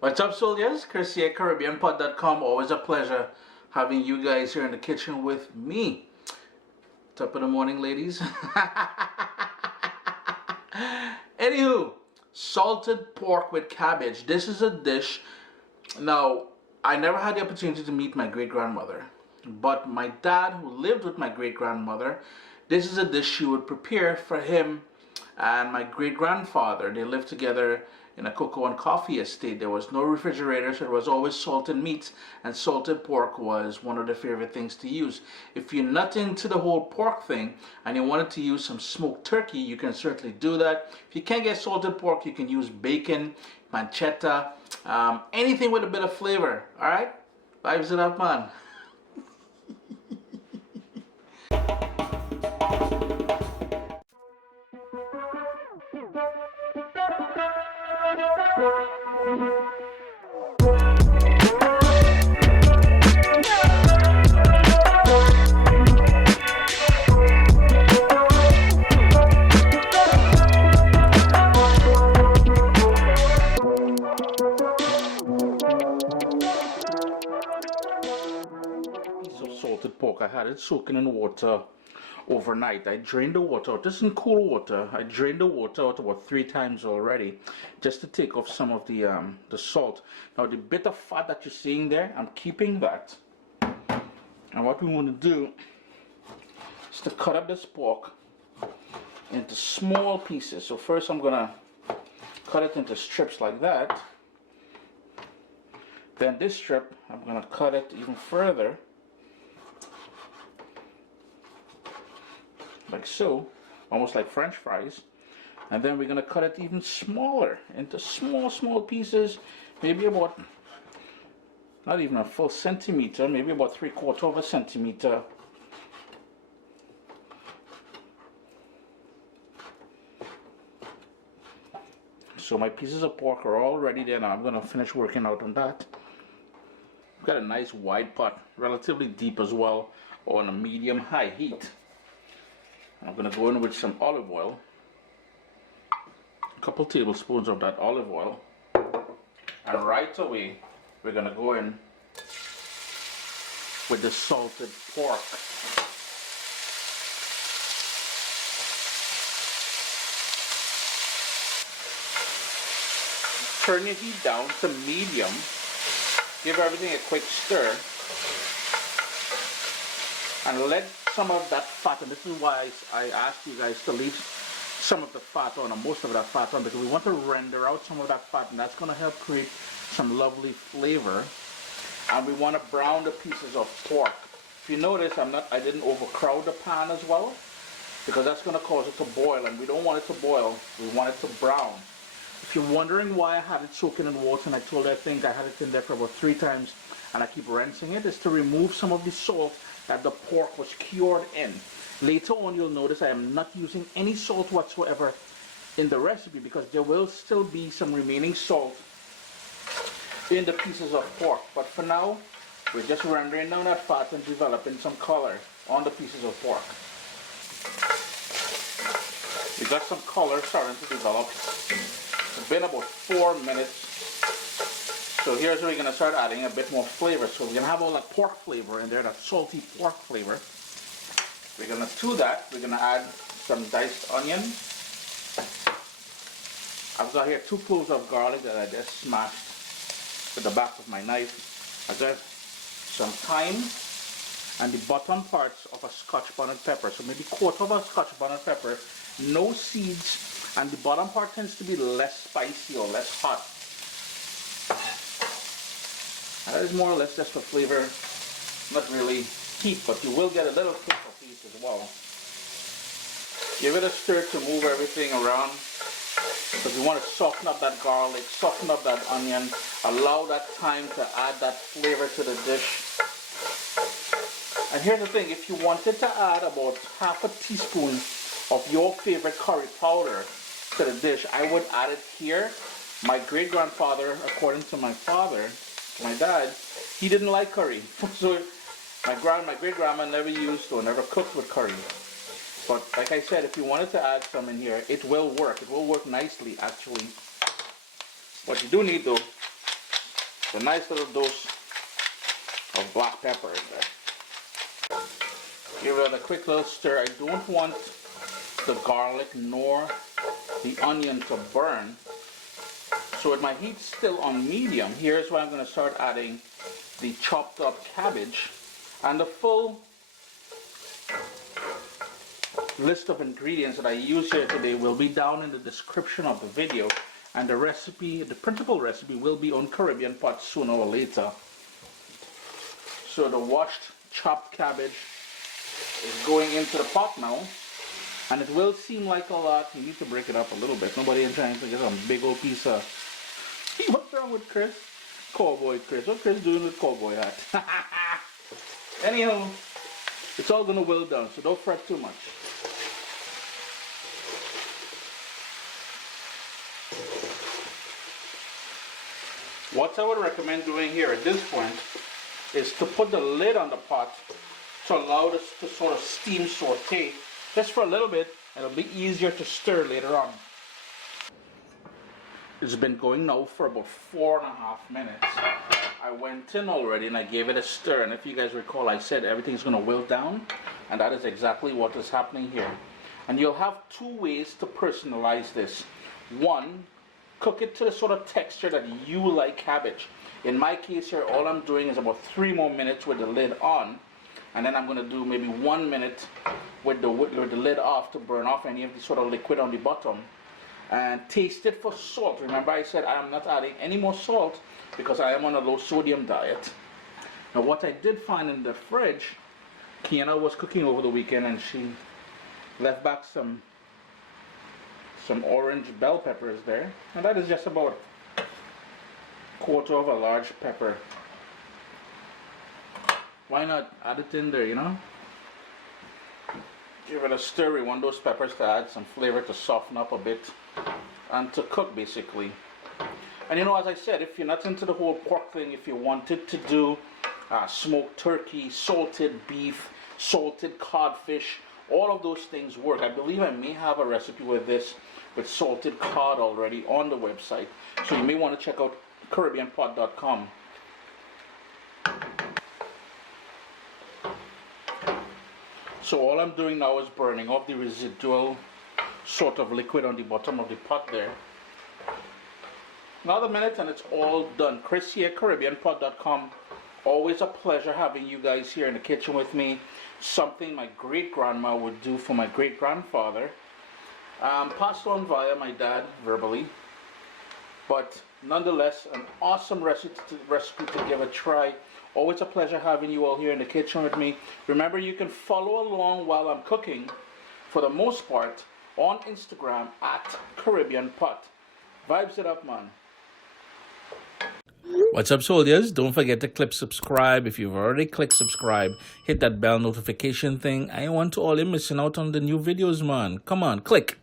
What's up, soldiers? Chris here, CaribbeanPot.com. Always a pleasure having you guys here in the kitchen with me. Top of the morning, ladies. Anywho, salted pork with cabbage. This is a dish. Now, I never had the opportunity to meet my great-grandmother, but my dad, who lived with my great-grandmother, this is a dish she would prepare for him and my great-grandfather. They lived together in a cocoa and coffee estate. There was no refrigerator, so it was always salted meats, and salted pork was one of the favorite things to use. If you're not into the whole pork thing and you wanted to use some smoked turkey, you can certainly do that. If you can't get salted pork, you can use bacon, pancetta, anything with a bit of flavor. All right, vibes it up, man. Salted pork, I had it soaking in water overnight. I drained the water out. This is in cool water. I drained the water out about 3 times already, just to take off some of the salt. Now the bit of fat that you're seeing there, I'm keeping that. And what we want to do is to cut up this pork into small pieces. So first I'm gonna cut it into strips like that. Then this strip, I'm gonna cut it even further, like so, almost like French fries. And then we're going to cut it even smaller into small pieces, maybe about, not even a full centimeter, maybe about 3/4 of a centimeter. So my pieces of pork are all ready there. Now I'm going to finish working out on that. I've got a nice wide pot, relatively deep as well, on a medium-high heat. I'm going to go in with some olive oil, a couple tablespoons of that olive oil, and right away we're going to go in with the salted pork. Turn your heat down to medium, give everything a quick stir, and let some of that fat, and this is why I asked you guys to leave some of the fat on, or most of that fat on, because we want to render out some of that fat, and that's going to help create some lovely flavor. And we want to brown the pieces of pork. If you notice, I didn't overcrowd the pan as well, because that's going to cause it to boil, and we don't want it to boil, we want it to brown. If you're wondering why I had it soaking in water, and I told you I think I had it in there for about 3 times, and I keep rinsing it, is to remove some of the salt that the pork was cured in. Later on, you'll notice I am not using any salt whatsoever in the recipe, because there will still be some remaining salt in the pieces of pork. But for now, we're just rendering down that fat and developing some color on the pieces of pork. We got some color starting to develop. It's been about 4 minutes. So here's where we're going to start adding a bit more flavor. So we're going to have all that pork flavor in there, that salty pork flavor. We're going to that, we're going to add some diced onion. I've got here 2 cloves of garlic that I just smashed with the back of my knife. I got some thyme and the bottom parts of a scotch bonnet pepper. So maybe 1/4 of a scotch bonnet pepper, no seeds, and the bottom part tends to be less spicy or less hot. And that is more or less just for flavor, not really heat, but you will get a little kick of heat as well. Give it a stir to move everything around, because we want to soften up that garlic, soften up that onion, allow that time to add that flavor to the dish. And here's the thing, if you wanted to add about 1/2 teaspoon of your favorite curry powder to the dish, I would add it here. My great-grandfather, according to my father, my dad, he didn't like curry. So my great-grandma never used or never cooked with curry. But like I said, if you wanted to add some in here, it will work. It will work nicely, actually. What you do need, though, a nice little dose of black pepper in there. Give it a quick little stir. I don't want the garlic nor the onion to burn. So with my heat still on medium, here's where I'm going to start adding the chopped up cabbage. And the full list of ingredients that I use here today will be down in the description of the video. And the recipe, the printable recipe, will be on CaribbeanPot sooner or later. So the washed chopped cabbage is going into the pot now. And it will seem like a lot. You need to break it up a little bit. Nobody is trying to get some big old piece of... What's wrong with Chris? Cowboy Chris. What Chris doing with cowboy hat? Anyhow, it's all going to wilt down, so don't fret too much. What I would recommend doing here at this point is to put the lid on the pot to allow this to sort of steam saute just for a little bit. It'll be easier to stir later on. It's been going now for about 4.5 minutes. I went in already and I gave it a stir, and if you guys recall, I said everything's going to wilt down, and that is exactly what is happening here. And you'll have two ways to personalize this. One, cook it to the sort of texture that you like cabbage. In my case here, all I'm doing is about 3 more minutes with the lid on, and then I'm going to do maybe 1 minute with the lid off to burn off any of the sort of liquid on the bottom. And taste it for salt. Remember, I said I am not adding any more salt because I am on a low sodium diet. Now what I did find in the fridge, Kiana was cooking over the weekend and she left back some orange bell peppers there, and that is just about 1/4 of a large pepper. Why not add it in there, you know? Give it a stir. We want those peppers to add some flavor, to soften up a bit and to cook basically. And you know, as I said, if you're not into the whole pork thing, if you wanted to do smoked turkey, salted beef, salted codfish, all of those things work. I believe I may have a recipe with this, with salted cod already on the website. So you may want to check out CaribbeanPot.com. So all I'm doing now is burning off the residual sort of liquid on the bottom of the pot there. Another minute and it's all done. Chris here, CaribbeanPot.com. Always a pleasure having you guys here in the kitchen with me. Something my great-grandma would do for my great-grandfather. Passed on via my dad verbally. But nonetheless, an awesome recipe to give a try. Always a pleasure having you all here in the kitchen with me. Remember, you can follow along while I'm cooking, for the most part, on Instagram at CaribbeanPot. Vibes it up, man. What's up, soldiers? Don't forget to click subscribe. If you've already clicked subscribe, hit that bell notification thing. I want to all you missing out on the new videos, man. Come on, click.